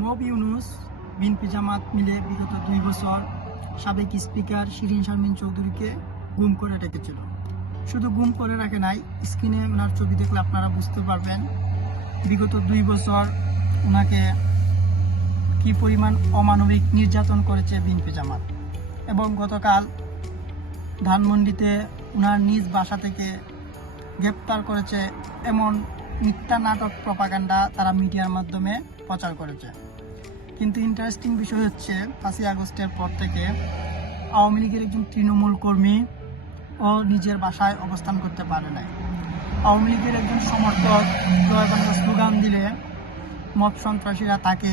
Mob Yunus BNP জামাত মিলে বিগত 2 বছর সাবেক স্পিকার শিরীন শারমিন চৌধুরীকে গুম করে রেখেছিল। শুধু গুম করে রাখে নাই, স্ক্রিনে ওনার ছবি দেখলে আপনারা বুঝতে পারবেন বিগত 2 বছর ওনাকে কি পরিমাণ অমানবিক নির্যাতন করেছে বিএনপি জামাত। এবং গতকাল ধানমন্ডিতে ওনার নিজ বাসা থেকে গ্রেপ্তার করেছে এমন মিথ্যা নাটক প্রপাগান্ডা তারা মিডিয়ার মাধ্যমে প্রচার করেছে। কিন্তু ইন্টারেস্টিং বিষয় হচ্ছে 5ই আগস্টের পর থেকে আওয়ামী লীগের একজন তৃণমূল কর্মী ও নিজের বাসায় অবস্থান করতে পারে নাই। আওয়ামী লীগের একজন সমর্থক স্লোগান দিলে মব সন্ত্রাসীরা তাকে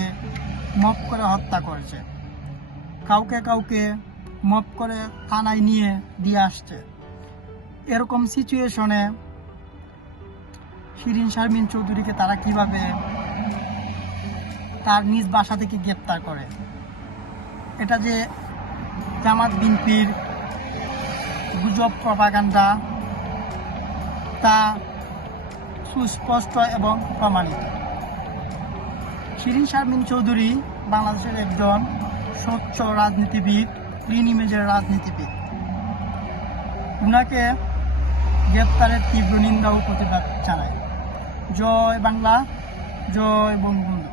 মব করে হত্যা করেছে, কাউকে মব করে থানায় নিয়ে দিয়ে আসছে। এরকম সিচুয়েশনে শিরীন শারমিন চৌধুরীকে তারা কিভাবে তার নিজ বাসা থেকে গ্রেপ্তার করে, এটা যে জামাত বিএনপির গুজব প্রপাগান্ডা তা সুস্পষ্ট এবং প্রমাণিত। শিরীন শারমিন চৌধুরী বাংলাদেশের একজন স্বচ্ছ রাজনীতিবিদ, ক্লিন ইমেজের রাজনীতিবিদ। ওনাকে গ্রেপ্তারের তীব্র নিন্দা ও প্রতিবাদ জানায়। জয় বাংলা, জয় বঙ্গবন্ধু।